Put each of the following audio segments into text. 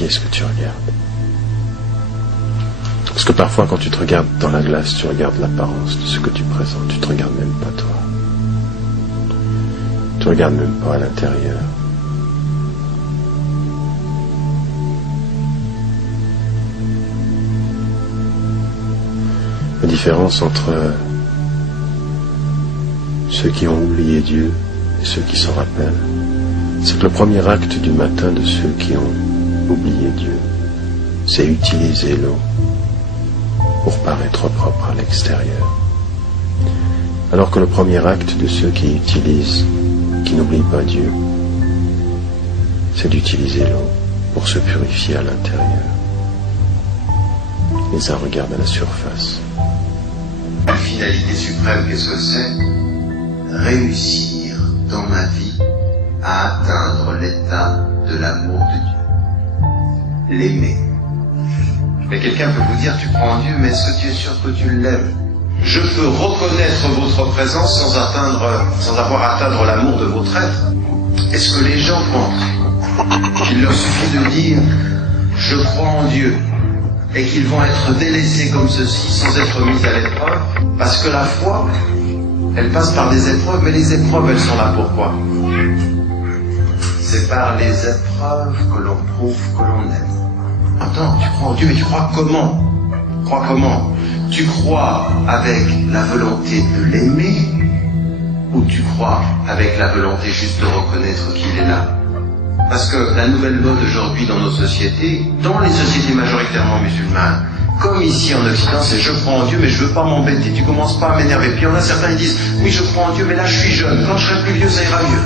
qui est-ce que tu regardes? Parce que parfois, quand tu te regardes dans la glace, tu regardes l'apparence de ce que tu présentes. Tu te regardes même pas toi. Tu regardes même pas à l'intérieur. La différence entre ceux qui ont oublié Dieu et ceux qui s'en rappellent, c'est que le premier acte du matin de ceux qui ont oublié Dieu, c'est utiliser l'eau pour paraître propre à l'extérieur. Alors que le premier acte de ceux qui utilisent, qui n'oublient pas Dieu, c'est d'utiliser l'eau pour se purifier à l'intérieur. Les uns regardent à la surface. La finalité suprême, qu'est-ce que c'est? Réussir dans ma vie à atteindre l'état de l'amour de Dieu. L'aimer. Mais quelqu'un peut vous dire, tu crois en Dieu, mais est-ce que tu es sûr que tu l'aimes? Je peux reconnaître votre présence sans avoir atteindre l'amour de votre être. Est-ce que les gens pensent qu'il leur suffit de dire, je crois en Dieu, et qu'ils vont être délaissés comme ceci sans être mis à l'épreuve? Parce que la foi, elle passe par des épreuves, mais les épreuves, elles sont là pourquoi? C'est par les épreuves que l'on prouve que l'on aime. Attends, tu crois en Dieu, mais tu crois comment? Crois comment? Tu crois avec la volonté de l'aimer, ou tu crois avec la volonté juste de reconnaître qu'il est là? Parce que la nouvelle mode aujourd'hui dans nos sociétés, dans les sociétés majoritairement musulmanes, comme ici en Occident, c'est je crois en Dieu mais je veux pas m'embêter, tu commences pas à m'énerver. Puis il y en a certains qui disent, oui je crois en Dieu mais là je suis jeune, quand je serai plus vieux ça ira mieux.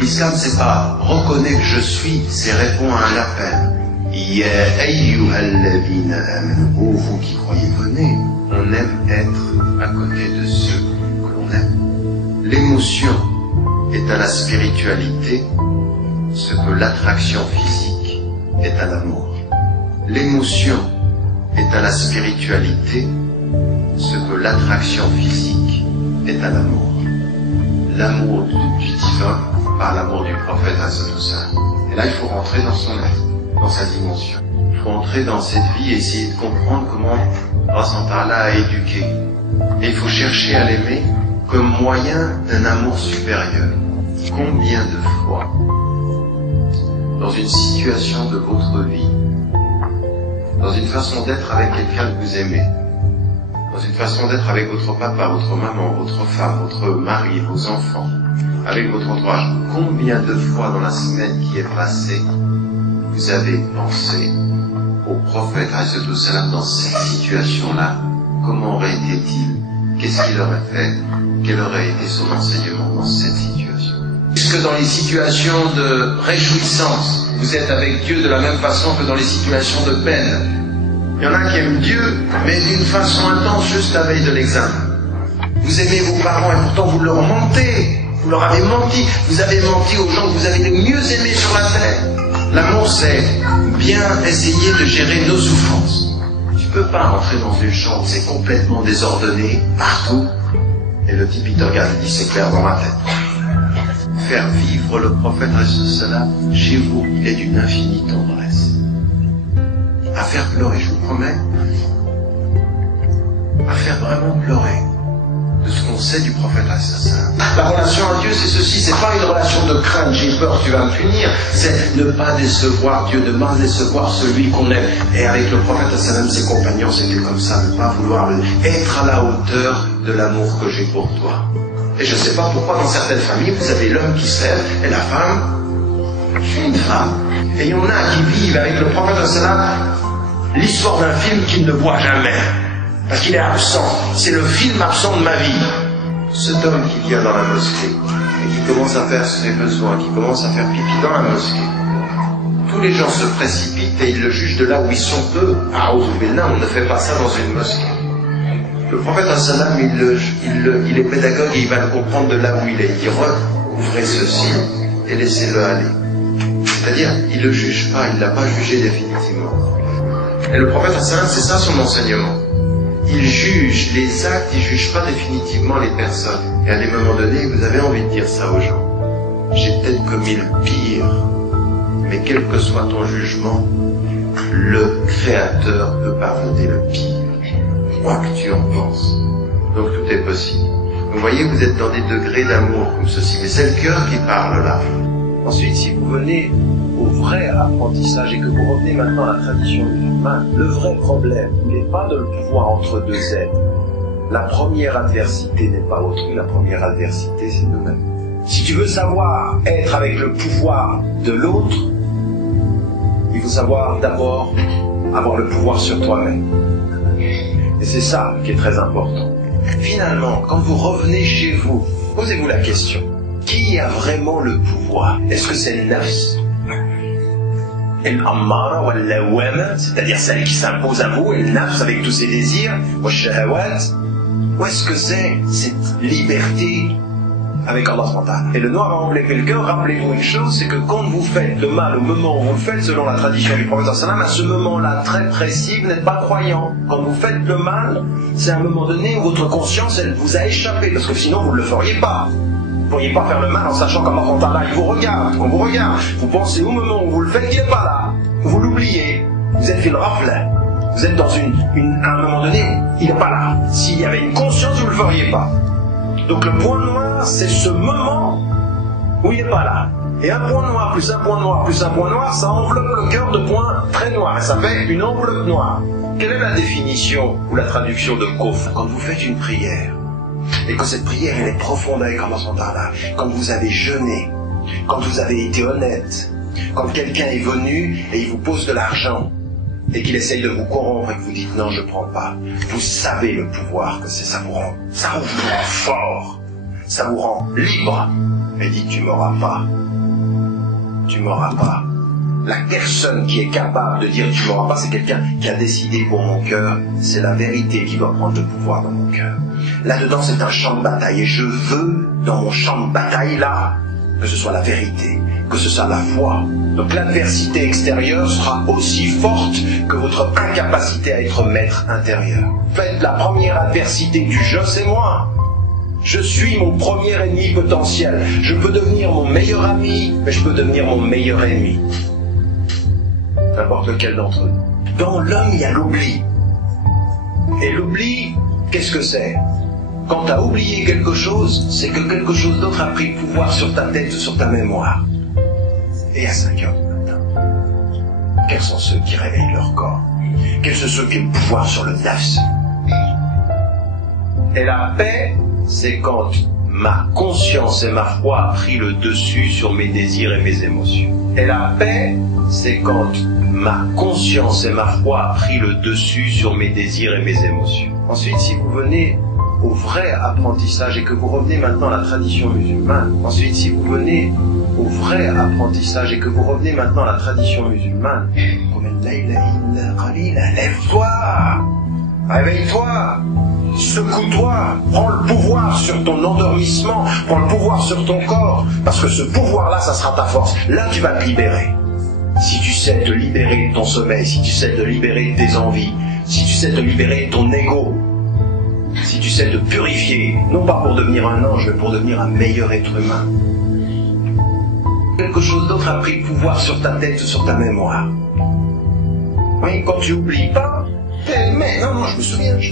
L'islam c'est pas reconnais que je suis, c'est répondre à un appel. Ya ayyuhalladhina amanu, ô vous qui croyez, venez. On aime être à côté de ceux que l'on aime. L'émotion est à la spiritualité ce que l'attraction physique est à l'amour. L'émotion est à la spiritualité ce que l'attraction physique est à l'amour. L'amour du divin par l'amour du prophète Et là il faut rentrer dans son être, dans sa dimension. Il faut entrer dans cette vie et essayer de comprendre comment Allah a éduqué. Et il faut chercher à l'aimer comme moyen d'un amour supérieur. Combien de fois, dans une situation de votre vie, dans une façon d'être avec quelqu'un que vous aimez, dans une façon d'être avec votre papa, votre maman, votre femme, votre mari, vos enfants, avec votre entourage, combien de fois dans la semaine qui est passée, vous avez pensé au prophète dans cette situation-là, comment aurait-il, qu'est-ce qu'il aurait fait, quel aurait été son enseignement dans cette situation? Est-ce que dans les situations de réjouissance, vous êtes avec Dieu de la même façon que dans les situations de peine? Il y en a qui aiment Dieu, mais d'une façon intense, juste la veille de l'examen. Vous aimez vos parents et pourtant vous leur mentez. Vous leur avez menti. Vous avez menti aux gens que vous avez le mieux aimés sur la terre. L'amour, c'est bien essayer de gérer nos souffrances. Tu peux pas rentrer dans une chambre, c'est complètement désordonné, partout. Et le type, il te regarde et dit, c'est clair dans ma tête. Faire vivre le prophète chez vous, il est d'une infinie tendresse. À faire pleurer, je vous promets, à faire vraiment pleurer de ce qu'on sait du prophète. La relation à Dieu, c'est ceci, c'est pas une relation de crainte, j'ai peur, tu vas me punir, c'est ne pas décevoir Dieu, ne pas décevoir celui qu'on aime. Et avec le prophète, ses compagnons, c'était comme ça, ne pas vouloir être à la hauteur de l'amour que j'ai pour toi. Et je ne sais pas pourquoi dans certaines familles, vous avez l'homme qui se lève et la femme, je suis une femme. Et il y en a qui vivent avec le prophète l'histoire d'un film qu'ils ne voient jamais. Parce qu'il est absent. C'est le film absent de ma vie. Cet homme qui vient dans la mosquée et qui commence à faire ses besoins, qui commence à faire pipi dans la mosquée, tous les gens se précipitent et ils le jugent de là où ils sont eux. Ah, on ne fait pas ça dans une mosquée. Le prophète il est pédagogue et il va le comprendre de là où il est. Il dit ouvrez ceci et laissez-le aller. C'est-à-dire, il ne le juge pas, il ne l'a pas jugé définitivement. Et le prophète c'est ça son enseignement. Il juge les actes, il ne juge pas définitivement les personnes. Et à des moments donnés, vous avez envie de dire ça aux gens. J'ai peut-être commis le pire Mais quel que soit ton jugement, le Créateur peut pardonner le pire, quoi que tu en penses. Donc tout est possible. Vous voyez, vous êtes dans des degrés d'amour comme ceci, mais c'est le cœur qui parle là. Ensuite, si vous venez au vrai apprentissage et que vous revenez maintenant à la tradition musulmane, le vrai problème, il n'est pas de le pouvoir entre deux êtres. La première adversité n'est pas autrui, la première adversité c'est nous-mêmes. Si tu veux savoir être avec le pouvoir de l'autre, il faut savoir d'abord avoir le pouvoir sur toi-même. Et c'est ça qui est très important. Finalement, quand vous revenez chez vous, posez-vous la question, qui a vraiment le pouvoir? Est-ce que c'est le nafs? El-Ammara ou el-Lawama, c'est-à-dire celle qui s'impose à vous, et le nafs avec tous ses désirs, ou shahawat? Ou est-ce que c'est cette liberté avec Allah SWT? Et le noir a enlevé le cœur. Rappelez-vous une chose, c'est que quand vous faites le mal au moment où vous le faites, selon la tradition du prophète sallam, à ce moment-là très précis, vous n'êtes pas croyant. Quand vous faites le mal, c'est à un moment donné où votre conscience, elle vous a échappé, parce que sinon vous ne le feriez pas. Vous ne pourriez pas faire le mal en sachant qu'Allah SWT, il vous regarde. Quand vous regarde, vous pensez au moment où vous le faites qu'il n'est pas là. Vous l'oubliez. Vous êtes fil rafle. Vous êtes dans à un moment donné, il n'est pas là. S'il y avait une conscience, vous ne le feriez pas. Donc le point noir, c'est ce moment où il n'est pas là. Et un point noir, plus un point noir, plus un point noir, ça enveloppe le cœur de points très noirs. Et ça fait une enveloppe noire. Quelle est la définition ou la traduction de Kufr? Quand vous faites une prière, et que cette prière elle est profonde avec Allah SWT, quand vous avez jeûné, quand vous avez été honnête, quand quelqu'un est venu et il vous pose de l'argent, et qu'il essaye de vous corrompre et que vous dites non, je ne prends pas, vous savez le pouvoir que c'est, ça vous rend fort, ça vous rend libre, et dites tu m'auras pas, tu m'auras pas. La personne qui est capable de dire tu m'auras pas, c'est quelqu'un qui a décidé pour mon cœur, c'est la vérité qui doit prendre le pouvoir dans mon cœur. Là-dedans c'est un champ de bataille, et je veux dans mon champ de bataille là, que ce soit la vérité, que ce soit la foi. Donc l'adversité extérieure sera aussi forte que votre incapacité à être maître intérieur. Faites la première adversité du je, c'est moi. Je suis mon premier ennemi potentiel. Je peux devenir mon meilleur ami, mais je peux devenir mon meilleur ennemi. N'importe lequel d'entre eux. Dans l'homme, il y a l'oubli. Et l'oubli, qu'est-ce que c'est? Quand tu as oublié quelque chose, c'est que quelque chose d'autre a pris le pouvoir sur ta tête ou sur ta mémoire. Et à 5 heures du matin, quels sont ceux qui réveillent leur corps? Quels sont ceux qui ont le pouvoir sur le nafs? Et la paix, c'est quand ma conscience et ma foi a pris le dessus sur mes désirs et mes émotions. Et la paix, c'est quand ma conscience et ma foi a pris le dessus sur mes désirs et mes émotions. Ensuite, si vous venez au vrai apprentissage et que vous revenez maintenant à la tradition musulmane, ensuite, si vous venez au vrai apprentissage et que vous revenez maintenant à la tradition musulmane, lève-toi, réveille-toi, secoue-toi, prends le pouvoir sur ton endormissement, prends le pouvoir sur ton corps, parce que ce pouvoir-là, ça sera ta force. Là, tu vas te libérer. Si tu sais te libérer de ton sommeil, si tu sais te libérer de tes envies, si tu sais te libérer de ton ego, si tu sais te purifier, non pas pour devenir un ange, mais pour devenir un meilleur être humain. Quelque chose d'autre a pris le pouvoir sur ta tête ou sur ta mémoire. Oui, quand tu oublies pas, mais non, je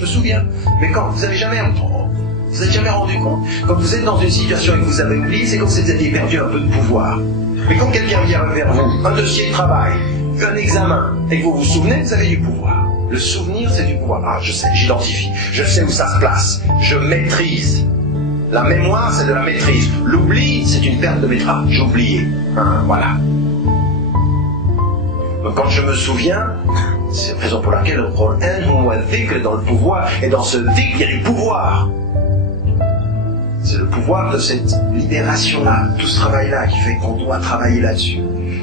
me souviens. Mais quand vous avez jamais rendu compte, quand vous êtes dans une situation et que vous avez oublié, c'est comme si vous aviez perdu un peu de pouvoir. Mais quand quelqu'un vient vers vous, un dossier de travail, un examen, et que vous vous souvenez, vous avez du pouvoir. Le souvenir, c'est du pouvoir. Ah, je sais, j'identifie, je sais où ça se place, je maîtrise. La mémoire, c'est de la maîtrise. L'oubli, c'est une perte de maîtrise. J'ai oublié. Voilà. Donc quand je me souviens, c'est la raison pour laquelle le Coran nous dit que dans le pouvoir, et dans ce dhikr, il y a du pouvoir. C'est le pouvoir de cette libération-là, tout ce travail-là qui fait qu'on doit travailler là-dessus.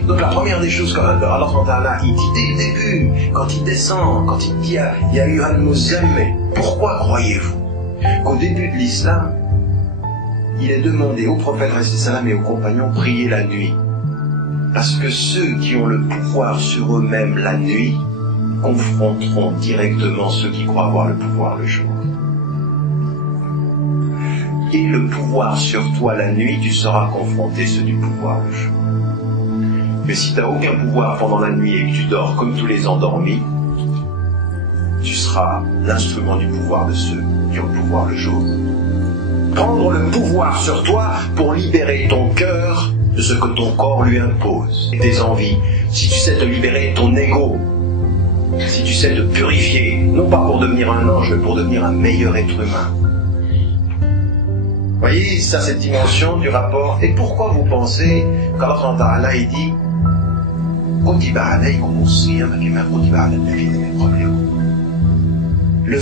Donc la première des choses, quand Allah il dit dès le début, quand il descend, quand il dit « Ya ayyuhal muzammil », pourquoi croyez-vous qu'au début de l'islam, il est demandé au prophète sallam et aux compagnons prier la nuit? Parce que ceux qui ont le pouvoir sur eux-mêmes la nuit confronteront directement ceux qui croient avoir le pouvoir le jour. Et le pouvoir sur toi la nuit, tu seras confronté ceux du pouvoir le jour. Mais si tu n'as aucun pouvoir pendant la nuit et que tu dors comme tous les endormis, tu seras l'instrument du pouvoir de ceux qui ont le pouvoir le jour. Prendre le pouvoir sur toi pour libérer ton cœur de ce que ton corps lui impose. Tes envies, si tu sais te libérer ton ego, si tu sais te purifier, non pas pour devenir un ange, mais pour devenir un meilleur être humain. Vous voyez, ça, cette dimension du rapport. Et pourquoi vous pensez qu'Allah Ta'ala il dit le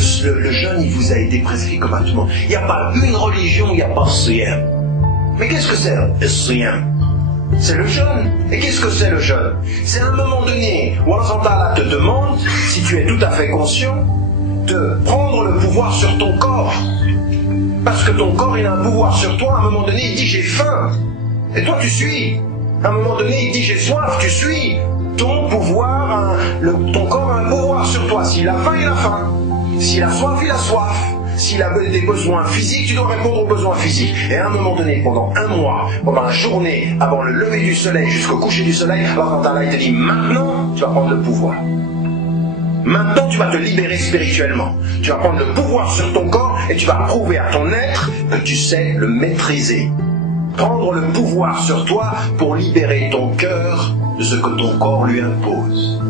jeûne, il vous a été prescrit comme à tout le monde. Il n'y a pas une religion, il n'y a pas siyam. Mais qu'est-ce que c'est le siyam? C'est le jeûne. Et qu'est-ce que c'est le jeûne? C'est à un moment donné où Allah Ta'ala te demande, si tu es tout à fait conscient, de prendre le pouvoir sur ton corps. Parce que ton corps, il a un pouvoir sur toi. À un moment donné, il dit j'ai faim. Et toi, tu suis. À un moment donné, il dit j'ai soif. Tu suis. Ton pouvoir, ton corps a un pouvoir sur toi. S'il a faim, il a faim. S'il a soif, il a soif. S'il a des besoins physiques, tu dois répondre aux besoins physiques. Et à un moment donné, pendant un mois, pendant la journée, avant le lever du soleil jusqu'au coucher du soleil, Allah Ta'ala, il te dit maintenant, tu vas prendre le pouvoir. Maintenant, tu vas te libérer spirituellement. Tu vas prendre le pouvoir sur ton corps et tu vas prouver à ton être que tu sais le maîtriser. Prendre le pouvoir sur toi pour libérer ton cœur de ce que ton corps lui impose.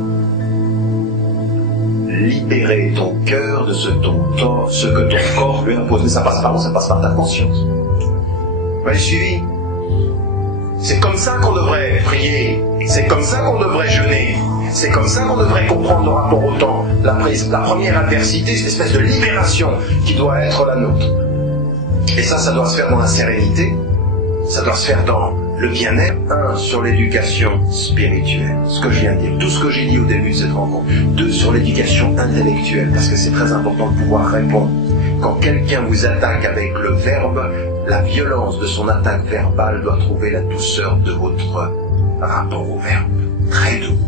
Libérer ton cœur de ce que ton corps lui impose. Mais ça passe par où? Ça passe par ta conscience. Vous m'avez suivi? C'est comme ça qu'on devrait prier. C'est comme ça qu'on devrait jeûner. C'est comme ça qu'on devrait comprendre le rapport au temps. La première adversité, c'est l'espèce de libération qui doit être la nôtre. Et ça doit se faire dans la sérénité. Ça doit se faire dans le bien-être. 1, sur l'éducation spirituelle, ce que je viens de dire, tout ce que j'ai dit au début de cette rencontre. 2, sur l'éducation intellectuelle, parce que c'est très important de pouvoir répondre. Quand quelqu'un vous attaque avec le verbe, la violence de son attaque verbale doit trouver la douceur de votre rapport au verbe. Très doux.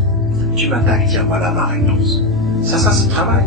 Tu m'attaques, tiens, voilà ma réponse. Ça se travaille.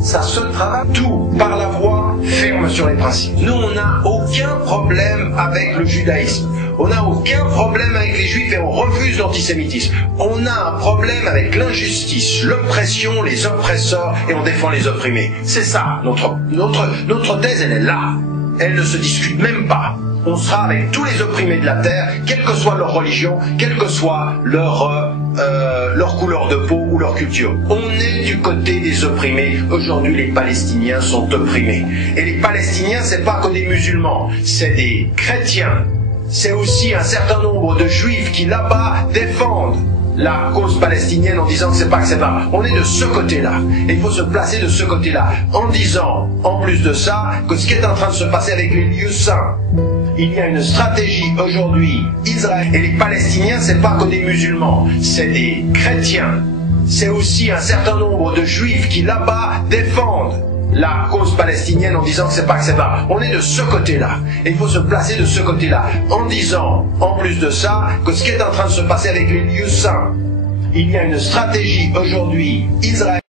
Ça se travaille. Tout par la voie ferme sur les principes. Nous, on n'a aucun problème avec le judaïsme. On n'a aucun problème avec les juifs et on refuse l'antisémitisme. On a un problème avec l'injustice, l'oppression, les oppresseurs et on défend les opprimés. C'est ça, notre thèse, elle est là. Elle ne se discute même pas. On sera avec tous les opprimés de la terre, quelle que soit leur religion, quelle que soit leur couleur de peau ou leur culture. On est du côté des opprimés. Aujourd'hui, les Palestiniens sont opprimés. Et les Palestiniens, c'est pas que des musulmans, c'est des chrétiens. C'est aussi un certain nombre de juifs qui là-bas défendent la cause palestinienne en disant que c'est pas acceptable. On est de ce côté-là. Et il faut se placer de ce côté-là. En disant, en plus de ça, que ce qui est en train de se passer avec les lieux saints, il y a une stratégie aujourd'hui, Israël et les Palestiniens, c'est pas que des musulmans, c'est des chrétiens. C'est aussi un certain nombre de juifs qui là-bas défendent la cause palestinienne en disant que c'est pas acceptable. On est de ce côté-là. Et il faut se placer de ce côté-là. En disant, en plus de ça, que ce qui est en train de se passer avec les lieux saints, il y a une stratégie aujourd'hui, Israël.